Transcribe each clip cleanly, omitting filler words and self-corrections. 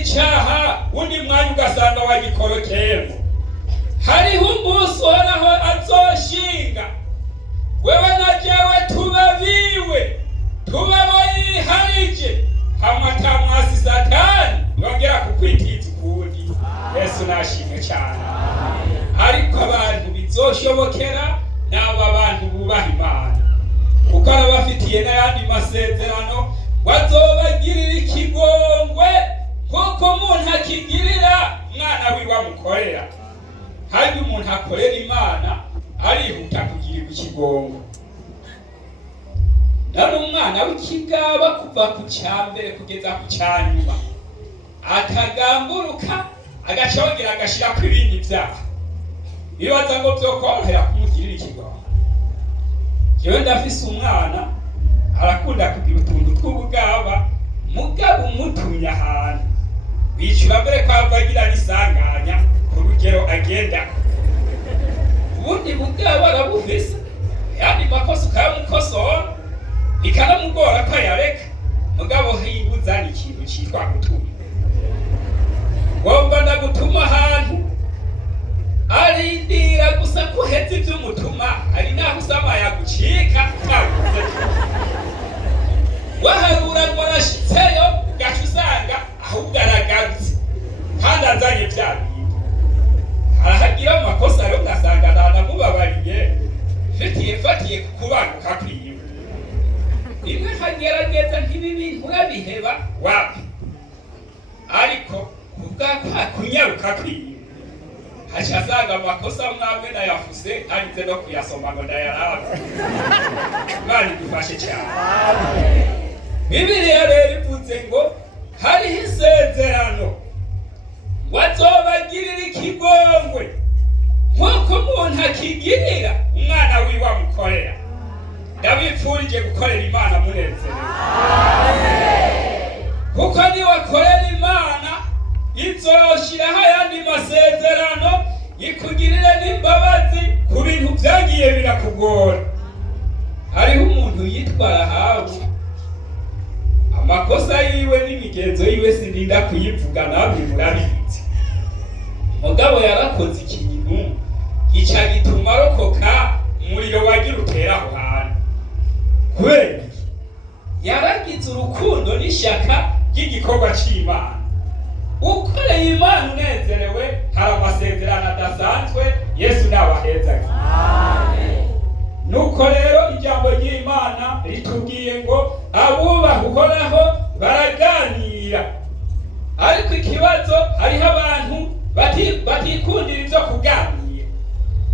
icaha undi mwanya ugasanga wagikorokeyemo. Hariho umunsi uhoraho azoshinga wewe na jewe tubabiwe, tubabo yiharije, hamwe atamwasi Satani yongera kukwitiza ukundi. Yesu nashimwe cyane. Ariko abantu bizoshobokera n'aba bantu bubaha Imana, kuko arabafitiye n'ayandi masezerano bazobagirira ikigongwe kuko umuntu akigirira umwana wiwe amukorera. Hari umuntu akorera Imana arihuta kugirirwa ikigongwe. Nari umwana w'ikigaba kuva ku cyambere kugeza ku cyanyuma akagamburuka agashongera agashirako ibindi byaha, bibaza ngo byokorohera kumugirira ikigongwe. Jewe ndafise umwana arakunda kugira utuntu tw'ubugaba, mugabo umutumye ahantu bicura mbere ko avagira n'isanganya ku rugero agenda. Ubundi bugaba arabufise, yandi makosa ukayamukosora bikanamugora ko yareka, mugabo hibuza ni ikintu cyitwa gutuma. Ngomba ndagutuma ahantu arindira gusa kuheza ivy'umutuma, ari naho usama yagucika ntaguze. Waharura ngo arashitseyo ugaca usanga ahubwo aragarutse kandi azanye vya bintu. Arahagira amakosa rero ugasanga ntanamubabariye, fatiye kukubanguka kwiwe. Rimwe nkagerageza nk'ibi bintu urabiheba wapi, ariko kubwakwa kunyaruka kwiwe haca asanga amakosa mwamwe nayafuse ntarinze no kuyasoma ngo ndayarabe. Imana idufashe cyane. Bibiliya rero ivuze ngo hariho isezerano wazobagirira ikigongwe nk'uko umuntu akigirira umwana wiwe amukorera. Ndabipfurije gukorera Imana munezerewe, kuko niwakorera Imana izoshiraho ayandi masezerano ikugirire n'imbabazi ku bintu vyagiye birakugora. Hariho umuntu yitwa Rahabu, amakosa yiwe n'imigenzo yiwe sindinda kuyivuga, namwe murabizi. Mugabo yarakoze ikintu gica gituma arokoka umuriro wagira utera aho hantu. Kubera yaragize urukundo n'ishaka ry'igikorwa c'Imana. Ukoreye Imana unezerewe hari amasezerano adasanzwe. Yesu nabahezaga. Nuko rero ijambo ry'Imana ritubwiye ngo abubaha Uhoraho baraganira. Ariko ikibazo hariho abantu batikundira ivyo kuganira,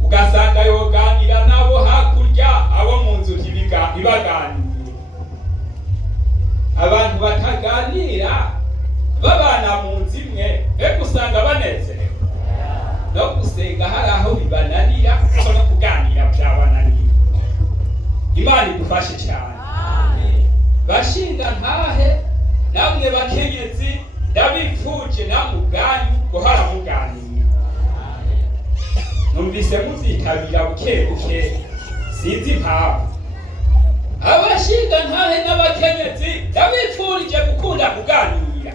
ugasanga yoganira nabo hakurya, abo mu nzu ntibaganire. Abantu bataganira babana mu nzu imwe mbega usanga banezerewe. No gusenga hari aho bibananira, kuko no kuganira byabananiye. Imana idufashe cyane. Bashinga ntahe namwe bakenyezi ndabipfuje namwe ubwanyu ko haramuganira. Numvise muzitabira buke buke, sinzi impamvu. Abashinga ntahe n'abakenyezi ndabipfurije gukunda kuganira.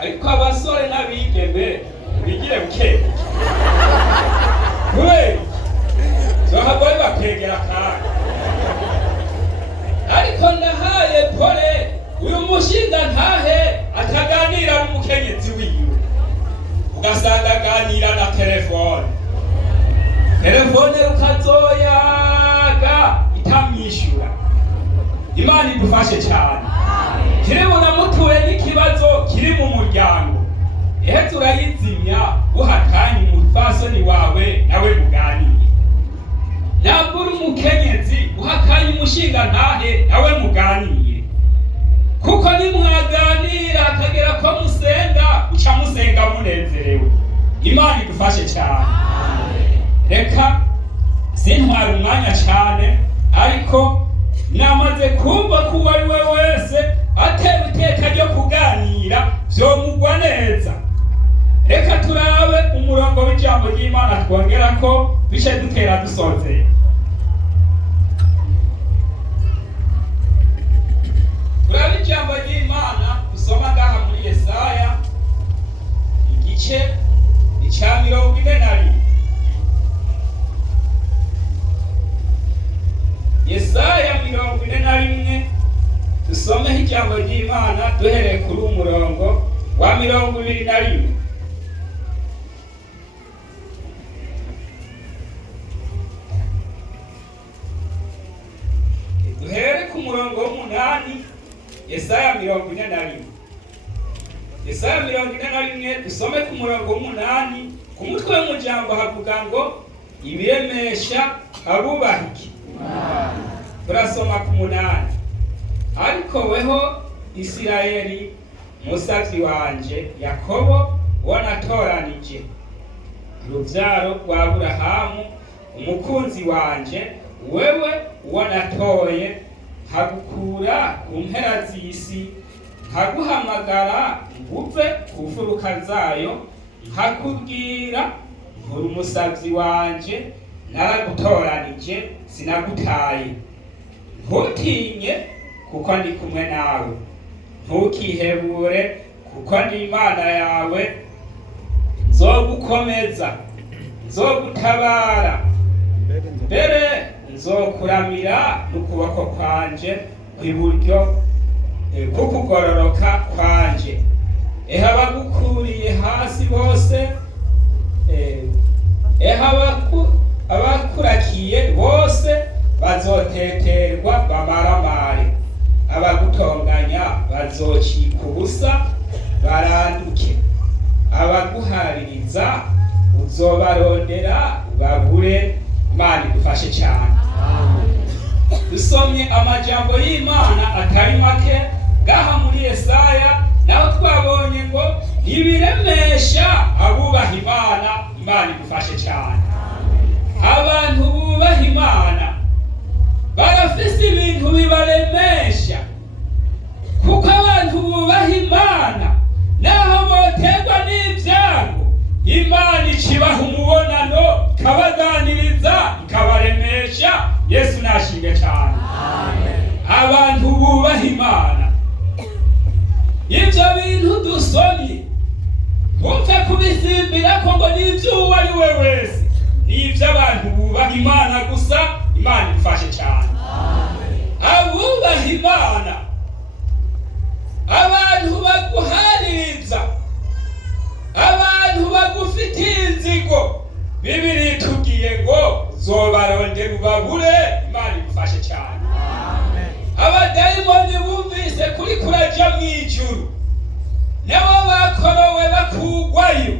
Ariko abasore n'abigeme bigire buke buke. Kubera zohagwa bakwegera kandi. Ariko ndahaye pole uyu mushinga ntahe ataganira n'umukenyezi wiwe, ugasanga aganira na telefone rukazoyaga itamwishyura. Imana idufashe cyane. Kiribona mutuye n'ikibazo kiri mu muryango, ehe turayizimya uhatanye umufasoni wawe nawe muganire. Ntabwo uri umukenyezi uhakanye umushinga ntahe nawe muganire, kuko nimwaganira akagera ko musenga uca musenga munezerewe. Imana idufashe cyane. Reka sintwara umwanya cyane, ariko namaze kumva ko uwo ari we wese atewe iteka ryo kuganira vyomugwa neza. Reka turabe umurongo w'ijambo ry'Imana twongera ko bice dutera dusonzeye. Turabe ijambo ry'Imana dusoma ngaha muri ica 41. Yesaya 41, dusomeho ijambo ry'Imana duhereye kuri umurongo wa 21. Duhere ku murongo w'8, Yesaya 41. Yesaya 41 dusome ku murongo w'8, ku mutwe w'umujambo havuga ngo ibiremesha abubahiki. Turasoma ku 8. Ariko weho Isirayeli musavyi wanje, Yakobo wanatoranije, uruvyaro rwa Aburahamu umukunzi wanje, wewe wanatoye, nkagukura ku mpera z'isi, nkaguhamagara nguve ku mfuruka zayo, nkakubwira nturi umusavyi wanje, naragutoranije sinagutaye. Ntutinye kuko ndi kumwe nawe, ntukihebure kuko ndi Imana yawe, nzogukomeza, nzogutabara, mbere nzokuramira n'ukuboko kwanje kw'iburyo kukugororoka kwanje. Abagukuriye hasi bose, abakurakiye bose bazoteterwa bamaramare, abagutonganya bazocika ubusa baranduke, abaguhaririza uzobarondera babure. Imana idufashe cyane. Dusomye amajambo y'Imana atari make ngaha muri Yesaya, naho twabonye ngo ibiremesha abubaha Imana. Imana idufashe cyane. Abantu bubaha Imana barafise ibintu bibaremesha, kuko abantu bubaha Imana naho boterwa n'ibyago, Imana icibaha umubonano, ikabaganiriza, ikabaremesha. Yesu nashimwe cyane. Abantu bubaha Imana, ivyo bintu dusomye ntupfe kubisimbira ko ngo n'ivy'uwo ari we wese, n'ivy'abantu bubaha Imana gusa. Imana idufashe cyane. Abubaha Imana, abantu baguhaririza, abantu bagufitiye inzigo, Bibiri itubwiye ngo uzobarondera ubabure. Imana idufashe cyane. Abadayimoni bumvise kuri kuraja mw'ijuru, nabo bakorowe bakugwayo,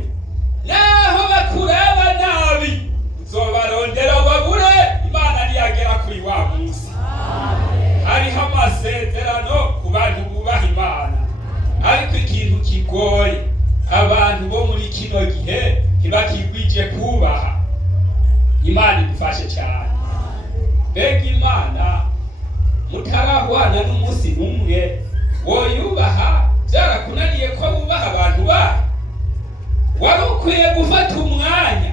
naho bakuraba nabi uzobarondera ubabure. Imana niyagera kuri wa munsi. Hariho amasezerano ku bantu bubaha Imana, ariko ikintu kigoye abantu bo muri kino gihe ntibakigwije kubaha. Imana idufashe cyane. Mbega Imana mutarahwana n'umunsi n'umwe woyubaha? Byarakunaniye ko wubaha abantu bayo? Wari ukwiye gufata umwanya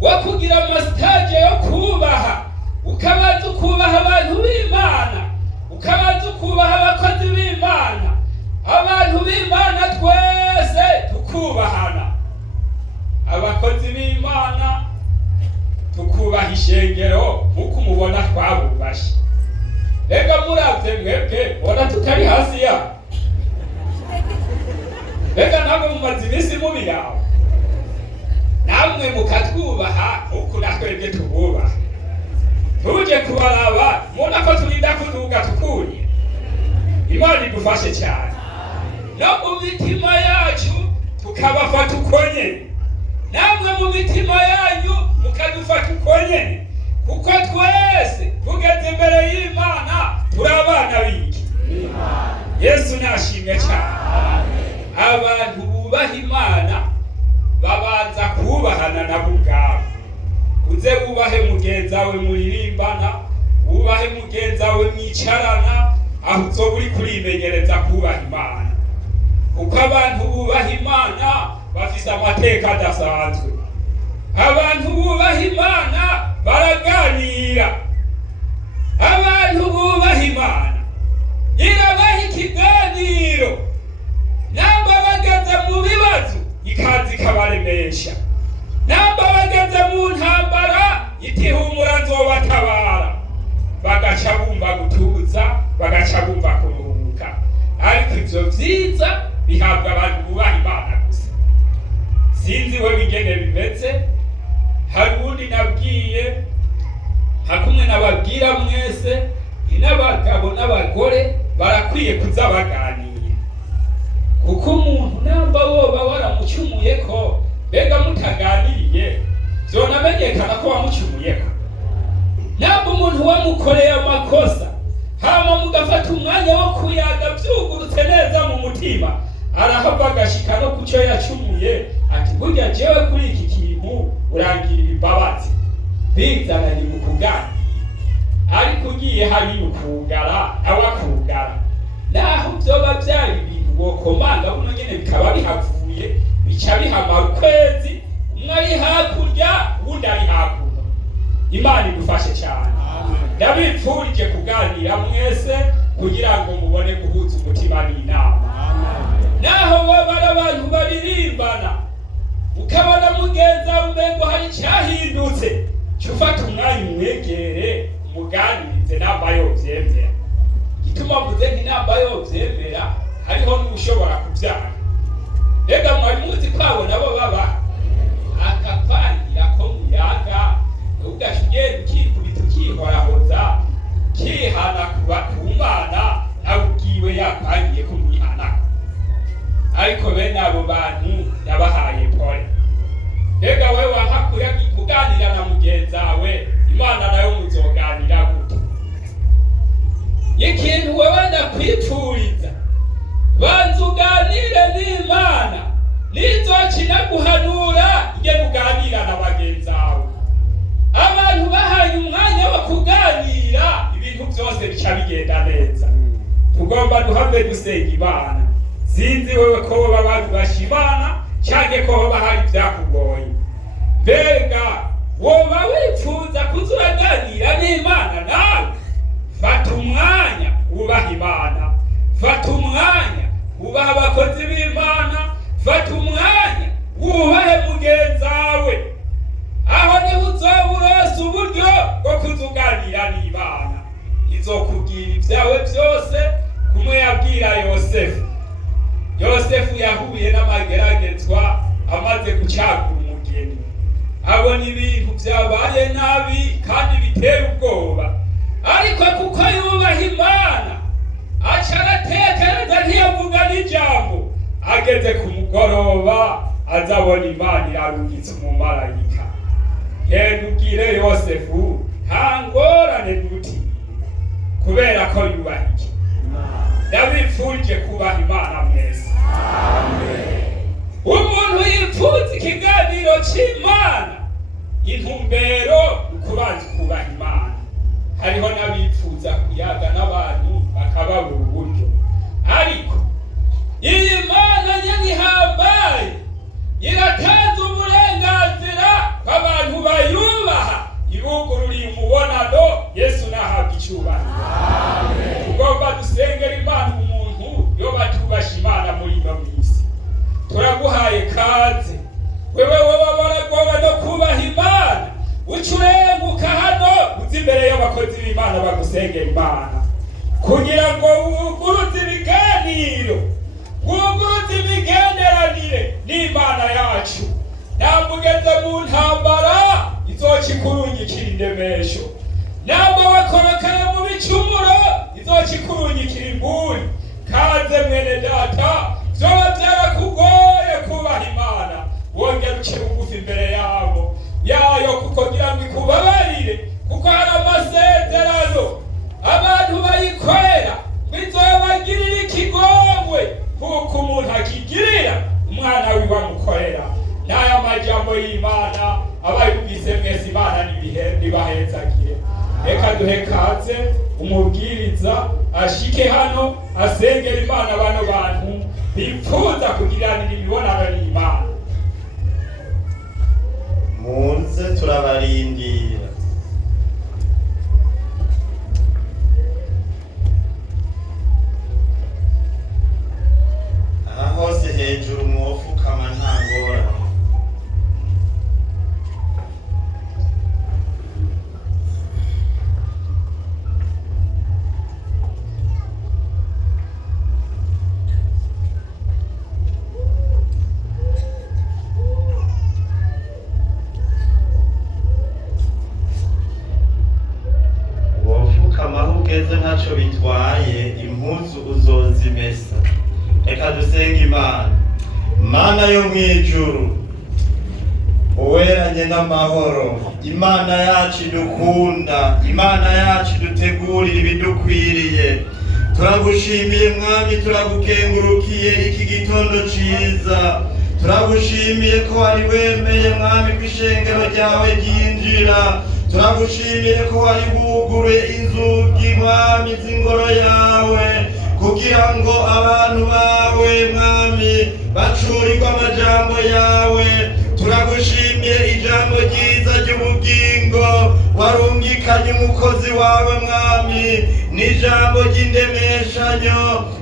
wo kugira amastage yo kubaha, ukabanza ukubaha abantu b'Imana, ukabanza ukubaha abakozi b'Imana. Abantu b'Imana twese tukubahana, abakozi b'Imana tukubaha ishengero nk'uko mubona twabubashe. Rega muravye mwebwe bona tutari hasi ya, rega namwe mumaze iminsi mubiraho, namwe mukatwubaha nk'uko natwebwe tububaha. Tuje kubaraba mubona ko turinda kuduga tukuriye. Imana idufashe cyane. No mu mitima yacu tukabafata uko nyene, namwe mu mitima yanyu mukadufata uko nyene, kuko twese tugeze imbere y'Imana turi abana b'iki. Yesu nashimwe cyane. Abantu bubaha Imana babanza kubahana nabo ubwabo. Uze wubahe mugenzi wawe muririmbana, wubahe mugenzi wawe mwicarana, aho uzoba uri kurimenyereza kubaha Imana. Kuko abantu bubaha Imana bafise amateka adasanzwe. Abantu bubaha Imana baraganira. Abantu bubaha Imana irabaha ikiganiro, namba bageze mu bibazo ikaza ikabaremesha. bagaca bumva gutuza, bagaca bumva kuruhuka. Ariko ivyo vyiza bihabwa abantu bubaha Imana gusa. Sinzi we bingene bimeze. Hari ubundi nabwiye hakumwe nababwira mwese, n'abagabo n'abagore barakwiye kuza baganira, kuko umuntu namba woba waramucumuyeko mbega mutaganiriye vyonamenyekana ko wamucumuyeko. Namba umuntu wamukoreye amakosa hama mugafata umwanya wo kuyaga vyugurutse neza mu mutima, arahava agashika no kuco yacumuye ati burya jewe kuri iki kintu urangirira imbabazi, bizananye mu kuganira. Ariko ugiye hari ukugara awakugara, naho vyoba vyari ibintu wokomanga buno nyene bikaba bihavuye, bica bihamara ukwezi, umwe ari hakurya uwundi ari hakuno. Imana idufashe cyane. Ndabipfurije kuganira mwese kugira ngo mubone guhuza umutima n'inama. Naho baba abantu baririmbana ukabona mugenza umengo hari cyahindutse, cyufata umwanya umwegere umuganirize namba yovyemera. Gituma mvuze nti namba yovyemera hariho n'ushobora kuvyara. Mbega mwari muzi kwabo nabo baba akapangira ko muyaga ugashiye ukikubita ukihorahoza kihana kuba kumana abwiwe yakwangiye kumwihana. Ariko bene abo bantu yabahaye pole. Mbega wewe wahakuya kuganira na mugenzawe, Imana nayo muzoganira gute? Ikintu wewe ndakwipfuriza, banza uganire n'Imana, nizokina guhanura ingene uganira na bagenzawe. Abantu bahaye umwanya wo kuganira, ibintu byose bica bigenda neza. Tugomba duhave dusenga Imana. Sinzi wewe ko baba abantu bashimana cyane ko baba hari byakugoye. Mbega woba wipfuza kuzuraganira n'Imana nawe? Fata umwanya ubaha Imana, fata umwanya ubaha abakozi b'Imana, fata umwanya wubahe mugenzawe. Aho ni uzoburose uburyo bwo kuzuganira n'Imana. Izokubwira ibyawe byose, kumwe yabwira Yosefu. Yosefu yahuye n'amageragezwa amaze gucagura umugeni, abona ibintu byabaye nabi kandi bitera ubwoba, ariko kuko yubaha Imana aca aratekereza ntiyavuga n'ijambo. Ageze ku mugoroba azabona Imana irarungitse umumarayika. Genda ubwire Yosefu nta ngorane duti, kubera ko yubaha iki. Ndabifurije kubaha Imana mwese. Umuntu yipfuza ikiganiro c'Imana, intumbero ukubanza kubaha Imana. Hariho n'abipfuza kuyaga n'abantu bakababura uburyo, ariko iyi Mana nyene ihambaye iratanze uburenganzira kw'abantu bayubaha, ibugururiye umubonano. Yesu nahabwa icyubahiro. Tugomba dusengera Imana umuntu yo batubasha Imana muri ino minsi. Turaguhaye kaze wewe wabaragoba no kubaha Imana, ucurenguka hano uzi imbere y'abakozi b'Imana bagusengera Imana, kugira ngo wuguruze ibiganiro, wuguruze imigenderanire n'Imana yacu. Namugeze mu ntambara izokikurungikira indemesho, namba wakorokeye mu bicumuro izokikurungikira imburi. Kaze mwene data, vyoba byarakugoye kubaha Imana, wongera uce bugufi imbere yabo yayo, kugira ngo ikubabarire, kuko hari amasezerano abantu bayikorera bizobagirira ikigongwe, kuko umuntu akigirira umwana wiwe amukorera. N'aya majambo y'Imana abayumvise mwese Imana nibahezagire. Reka duhe kaze umubwiriza ashike hano asengera Imana bano bantu bipfuza kugiranira imibonano n'Imana. Munze turabarindira. Aha hose hejuru mwofukama nta ngorane. ntaco bitwaye impuzu uzozimesa. Reka dusenge Imana. Mana yo mwijuru, uweranye n'amahoro, Imana yacu idukunda, Imana yacu idutegurira ibidukwiriye. Turagushimiye Mwami, turagukengurukiye iki gitondo ciza. Turagushimiye ko wari wemeye Mwami ko ishengero ryawe ryinjira. Turagushimiye ko wari wuguruye inzugi Mwami z'ingoro yawe, kugira ngo abantu bawe Mwami bacurirwe amajambo yawe. Turagushimiye ijambo ryiza ry'ubugingo warungikanye umukozi wawe Mwami, n'ijambo ry'indemeshanyo,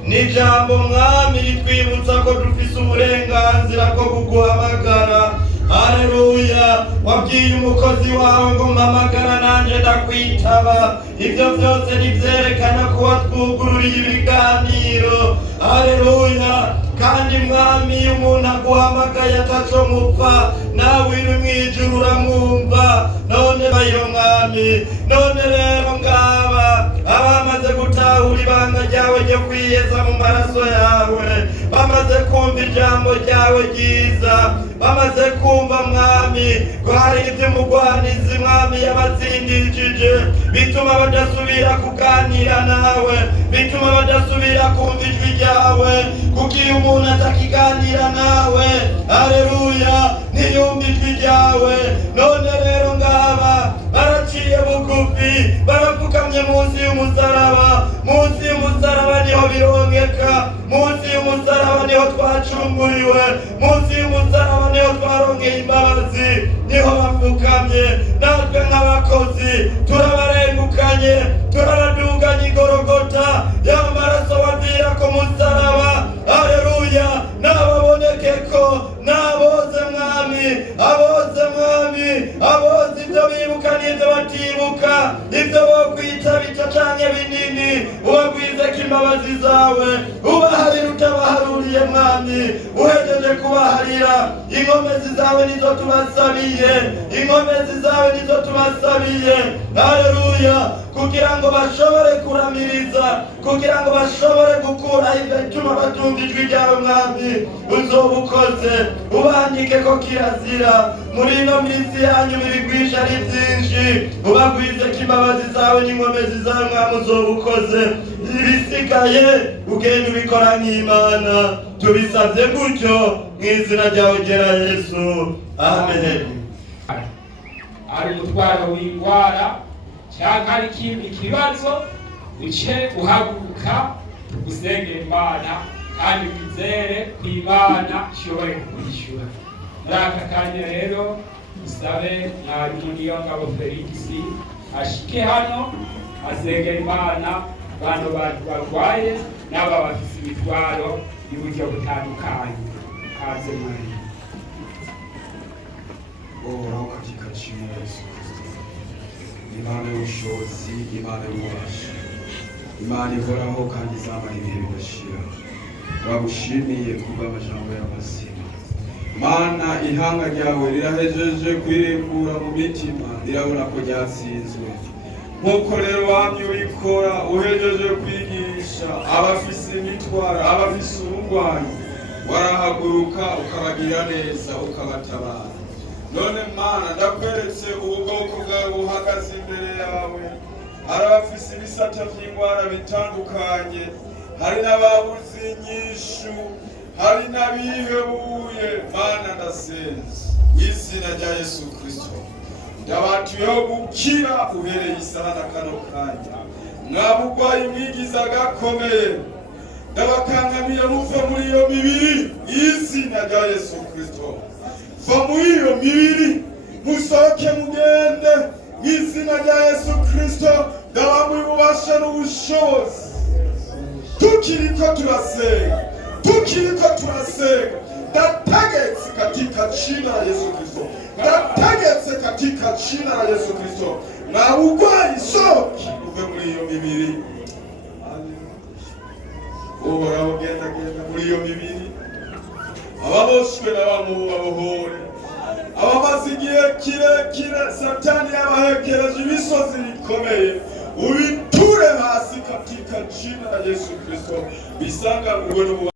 n'ijambo Mwami ritwibutsa ko dufise uburenganzira ko kuguhamagara. Haleluya, wabwiye umukozi wawe ngo mpamagara nanje ndakwitaba. Ibyo byose nivyerekana ko watwugururiye ibiganiro. Haleluya, kandi Mwami iyo umuntu aguhamagaye ataco mupfa, nawe uri mwijuru uramwumva. None bayo Mwami, none rero ngaba abamaze gutahura ibanga ryawe ryo kwiyeza mu maraso yawe, bamaze kumva ijambo ryawe ryiza, bamaze kumva Mwami ko hari ivy'umugwanizi Mwami yabatsindishije, bituma badasubira kuganira nawe, bituma badasubira kumva ijwi ryawe, kuko iyo umuntu atakiganira nawe, haleluya, ntiyumva ijwi ryawe. None rero ngaba baraciye bugufi, barapfukamye munsi y'umusaraba. Munsi y'umusaraba niho birongeka, munsi y'umusaraba niho twacunguriwe, munsi y'umusaraba niho twarongeye imbabazi, niho bapfukamye. Natwe nk'abakozi turabarengukanye, turabaduganye igorogota y'amaraso wavira ku musaraba. Haleluya, nababoneke ko naboze Mwami, aboze Mwami, aboze ibyo bibuka n'ibyo batibuka, ibyo bokwita bito canke binini, ubagwize ko imbabazi zawe, ubaharira utabaharuriye Mwami. Uhejeje kubaharira, inkomezi zawe nizo tubasabiye, inkomezi zawe nizo tubasabiye. Haleluya, kugira ngo bashobore kuramiriza, kugira ngo bashobore gukuraho ibituma batumva ijwi ryawe Mwami, uzoba ukoze. Ubandike ko kirazira muri ino minsi yanyu ibigwisha ari byinshi, ubagwize ko imbabazi zawe n'inkomezi zawe Mwami, uzoba ukoze. Ibisigaye ugenda ubikora nk'Imana, tubisabye gutyo mu izina ryawe ryera Yesu, amen. Ari umutwaro w'indwara cyangwa ari ikindi kibazo, uce uhaguruka tugusengera Imana, kandi wizere ko Imana ishobora kukwishyura. Muri aka kanya rero dusabe mwarimu Niyongabo Felix ashike hano asengera Imana bano bantu barwaye n'aba bafise imitwaro y'uburyo butandukanye. Kaze mwarimu. Uhoraho katika jina la Yesu Kristo, Imana y'ubushobozi, Imana y'ububasha, Imana ihoraho kandi izamara ibihe bidashira, turagushimiye kubw'amajambo y'amazima. Mana, ihanga ryawe rirahejeje kwirimbura mu mitima, rirabona ko ryatsinzwe. Nk'uko rero wamye urikora, uhejeje kwigisha abafise imitwaro, abafise uburwayi, warahaguruka ukabagira neza, ukabatabara. None Mana, ndakweretse ubu bwoko bwawe buhagaze imbere yawe, hari abafise ibisata vy'indwara bitandukanye, hari n'ababuze inyishu, hari n'abihebuye. Mana, ndasenze mw'izina rya Yesu Kristo, ndabatuyeho gukira uhereye isaha na kano kanya. Mwabugwayi mwigiza gakomeye, ndabakankamira muve muri iyo mibiri izina rya Yesu Kristo. Va muri iyo mibiri, musohoke mugende mw'izina rya Yesu Kristo. Ndabamuye ububasha n'ubushobozi. Tukiriko turasenga, ndategetse katika jina la Yesu Kristo, ndategetse katika jina la Yesu Kristo, na ugwayi sohoke uve muri iyo mibiri. Uhoraho genda muri iyo mibiri, ababoshwe n'abamubohore, abamaze igihe kirekire Satani yabahekereje ibisozi bikomeye, ubiture hasi katika katika jina la Yesu Kristo. Bisanga uwe